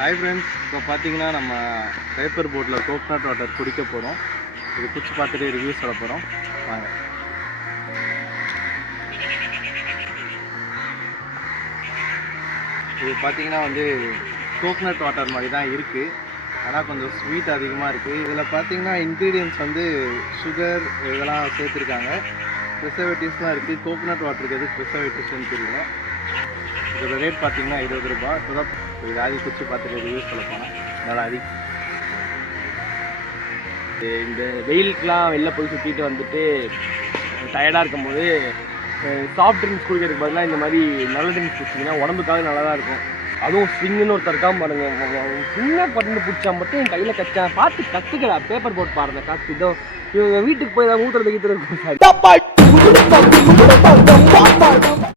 Hi friends, இப்போ பார்த்தீங்கன்னா நம்ம பேப்பர் போட்டில் கோகனட் வாட்டர் குடிக்க போகிறோம். இது குடிச்சு பார்த்துட்டு ரிவ்யூ சொல்ல போகிறோம். வாங்க. இது பார்த்தீங்கன்னா கோகனட் வாட்டர் மாதிரி தான் இருக்குது, ஆனால் கொஞ்சம் ஸ்வீட் அதிகமாக இருக்குது. இதில் பார்த்தீங்கன்னா இன்க்ரீடியன்ட்ஸ் சுகர் இதெல்லாம் சேர்த்துருக்காங்க. ப்ரிசர்வேட்டிவ்ஸ்லாம் இருக்குது. கோகனட் வாட்டருக்கு எது ப்ரிசர்வேட்டிவ்ஸ்னு தெரியல. இதோட ரேட் பார்த்தீங்கன்னா 20 ரூபா. இப்போ தான் இது ஆதி குடிச்சு பார்த்துட்டு ரிவ்யூ சொல்ல போனேன். நல்லா ஆதி இந்த வெயிலுக்குலாம் வெளில போய் சுற்றிட்டு வந்துட்டு டயர்டாக இருக்கும்போது சாஃப்ட் ட்ரிங்க்ஸ் குடிக்கிறதுக்கு பதிலாக இந்த மாதிரி நல்ல ட்ரிங்க்ஸ் குடிச்சிங்கன்னா உடம்புக்காக நல்லா தான் இருக்கும். அதுவும் ஸ்விங்குன்னு ஒருத்தர் இருக்காம பாருங்க, சின்ன பட்டு பிடிச்சா மட்டும் என் கையில் கச்சா பார்த்து கற்றுக்கடா பேப்பர் போட்டு பாருங்க காற்று இதோ இவங்க வீட்டுக்கு போய் ஏதாவது ஊற்றுறது கீத்துறது